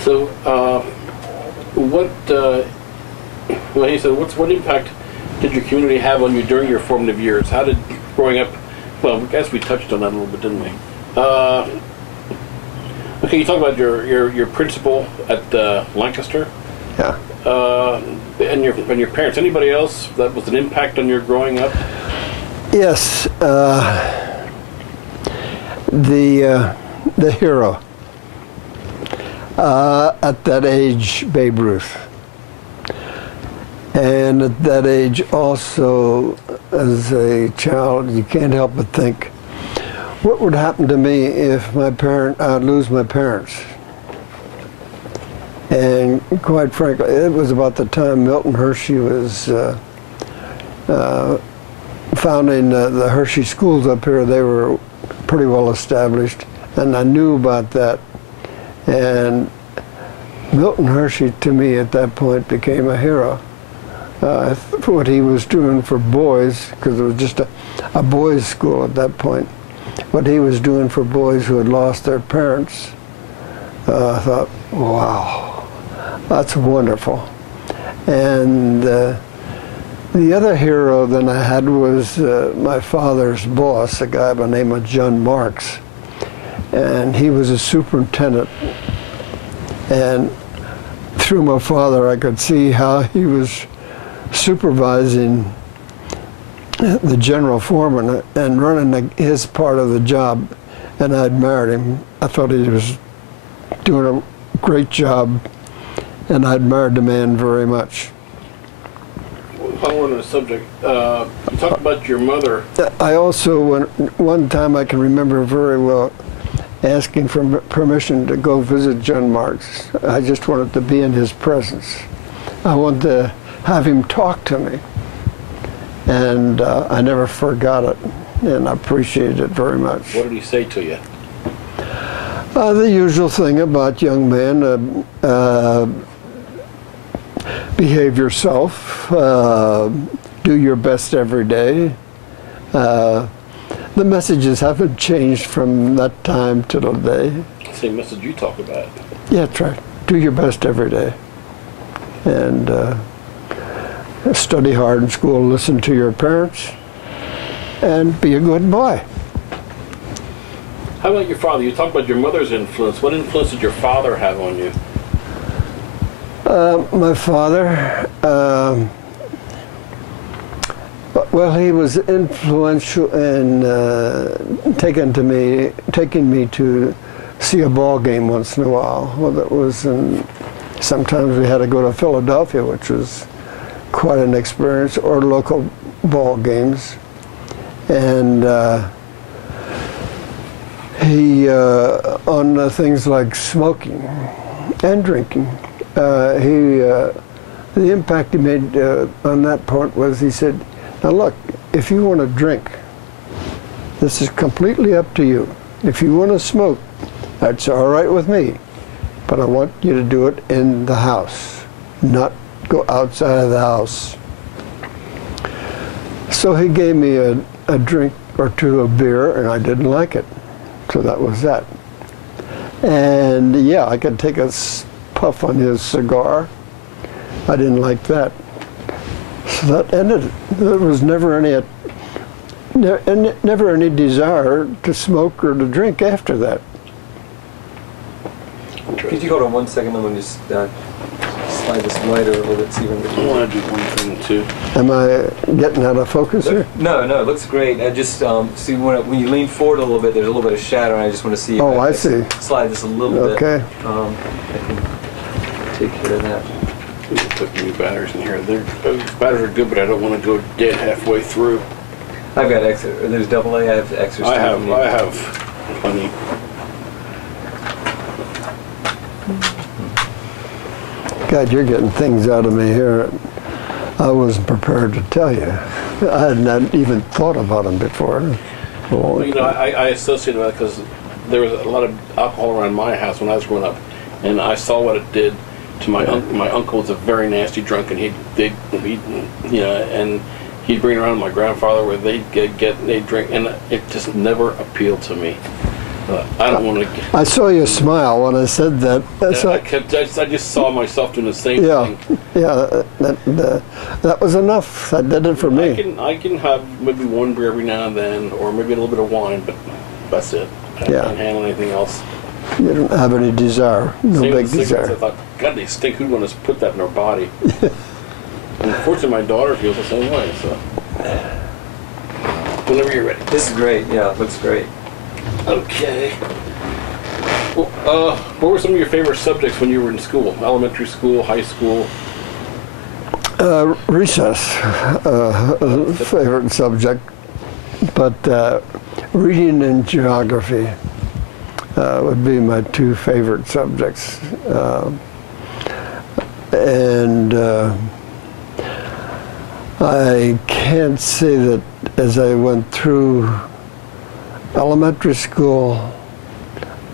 So, well, he said, what impact did your community have on you during your formative years? How did growing up? Well, I guess we touched on that a little bit, didn't we? Okay, you talk about your principal at Lancaster. Yeah. And your parents. Anybody else that was an impact on your growing up? Yes. The hero. At that age, Babe Ruth. And at that age also, as a child, you can't help but think, what would happen to me if I'd lose my parents? And quite frankly, it was about the time Milton Hershey was founding the Hershey schools up here. They were pretty well established, and I knew about that. And Milton Hershey, to me, at that point, became a hero. For what he was doing for boys, because it was just a boys' school at that point, what he was doing for boys who had lost their parents, I thought, wow, that's wonderful. And the other hero that I had was my father's boss, a guy by the name of John Marks. And he was a superintendent. And through my father, I could see how he was supervising the general foreman and running his part of the job. And I admired him. I thought he was doing a great job, and I admired the man very much. While on the subject, you talked about your mother. I also, one time I can remember very well, asking for permission to go visit John Marks. I just wanted to be in his presence. I wanted to have him talk to me. And I never forgot it, and I appreciated it very much. What did he say to you? The usual thing about young men, behave yourself, do your best every day. The messages haven't changed from that time to today. Same message you talk about. Yeah, that's right. Do your best every day. And study hard in school, listen to your parents, and be a good boy. How about your father? You talked about your mother's influence. What influence did your father have on you? My father, well, he was influential in taking me to see a ball game once in a while. Well, that was sometimes we had to go to Philadelphia, which was quite an experience, or local ball games. And he, on things like smoking and drinking, the impact he made on that part was he said, now look, if you want to drink, this is completely up to you. If you want to smoke, that's all right with me. But I want you to do it in the house, not go outside of the house. So he gave me a drink or two of beer, and I didn't like it. So that was that. And yeah, I could take a puff on his cigar. I didn't like that. So that ended it. There was never any desire to smoke or to drink after that. Could you hold on 1 second? I'm going to just slide this lighter a little bit. See if I want to do one thing too. Am I getting out of focus here? No, it looks great. I just see when you lean forward a little bit, there's a little bit of shadow, and I just want to see if I see. Slide this a little bit. Okay. I can take care of that. We can put new batteries in here. Those batteries are good, but I don't want to go dead halfway through. I've got extra. There's AA. I have extra. I have plenty. God, you're getting things out of me here I wasn't prepared to tell you. I had not even thought about them before. Well, you know, I associate that because there was a lot of alcohol around my house when I was growing up, and I saw what it did to my uncle. My uncle was a very nasty drunk, and he'd bring around my grandfather where they'd drink, and it just never appealed to me. I don't want to. I saw you smile when I said that. I just saw myself doing the same Yeah, thing. yeah, that was enough. That did it for me. I can have maybe one beer every now and then, or maybe a little bit of wine, but that's it. I can't handle anything else. You don't have any desire, no Same big with cigarettes. desire. I thought, God, they stink. Who'd want to put that in their body? Unfortunately, my daughter feels the same way. So, whenever you're ready. This is great. Yeah, it looks great. Okay. Well, what were some of your favorite subjects when you were in school? Elementary school, high school? Recess, favorite subject, but reading and geography would be my two favorite subjects. And I can't say that as I went through elementary school,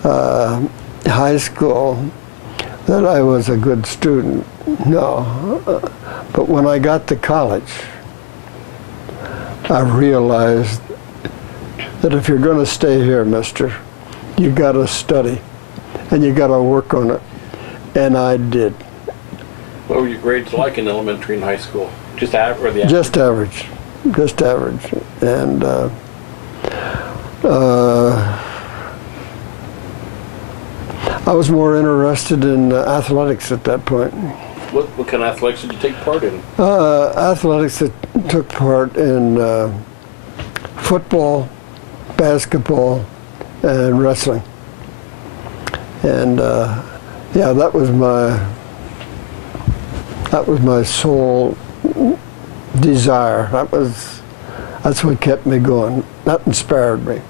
high school, that I was a good student. No. But when I got to college, I realized that if you're going to stay here, mister, you got to study and you got to work on it. And I did. What were your grades like in elementary and high school? Just average or the average? Just average. Just average. And I was more interested in athletics at that point. What kind of athletics did you take part in? Athletics that took part in football, basketball, and wrestling. And yeah, that was my sole desire. That's what kept me going. That inspired me.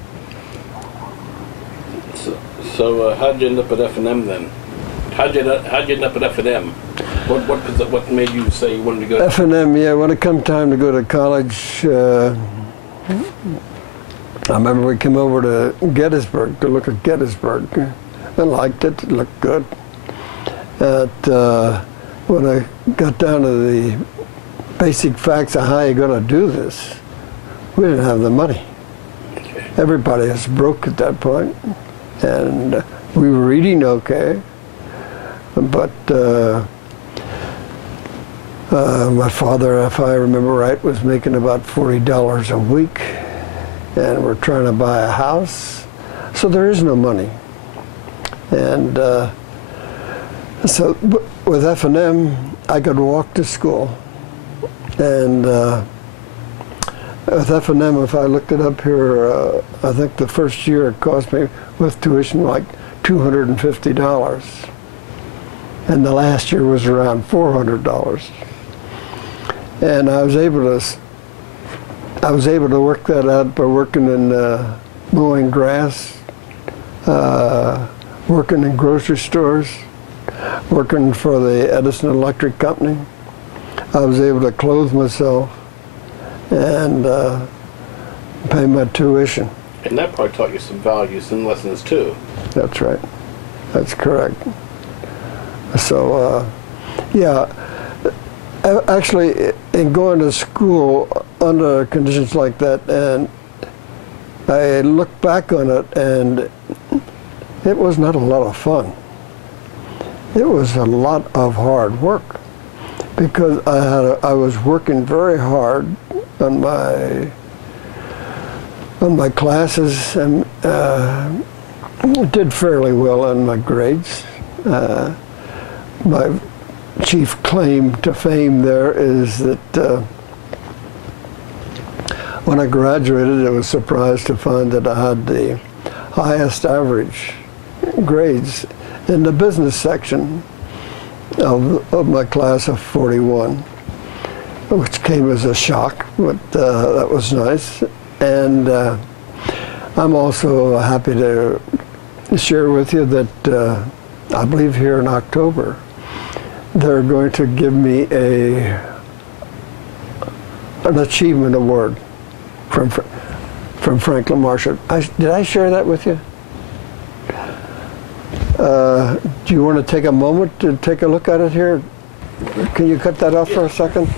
So how'd you end up at F&M then? How'd you end up at F&M? What made you say you wanted to go? F&M, yeah. When it come time to go to college, I remember we came over to Gettysburg to look at Gettysburg. I liked it. It looked good. When I got down to the basic facts of how you're going to do this, we didn't have the money. Okay. Everybody was broke at that point, and we were eating okay, but my father, if I remember right, was making about $40 a week, and we're trying to buy a house, so there is no money. And so with F&M, I could walk to school, and with F&M, if I looked it up here, I think the first year it cost me with tuition like $250, and the last year was around $400. And I was able to work that out by working in mowing grass, working in grocery stores, working for the Edison Electric Company. I was able to clothe myself and pay my tuition. And that probably taught you some values and lessons too. That's right. That's correct. So, yeah, actually, in going to school under conditions like that, and I look back on it, and it was not a lot of fun. It was a lot of hard work because I was working very hard on my classes and did fairly well on my grades. My chief claim to fame there is that when I graduated, I was surprised to find that I had the highest average grades in the business section of my class of 41, which came as a shock, but that was nice. And I'm also happy to share with you that I believe here in October, they're going to give me an achievement award from Franklin Marshall. Did I share that with you? Do you want to take a moment to take a look at it here? Can you cut that off for a second?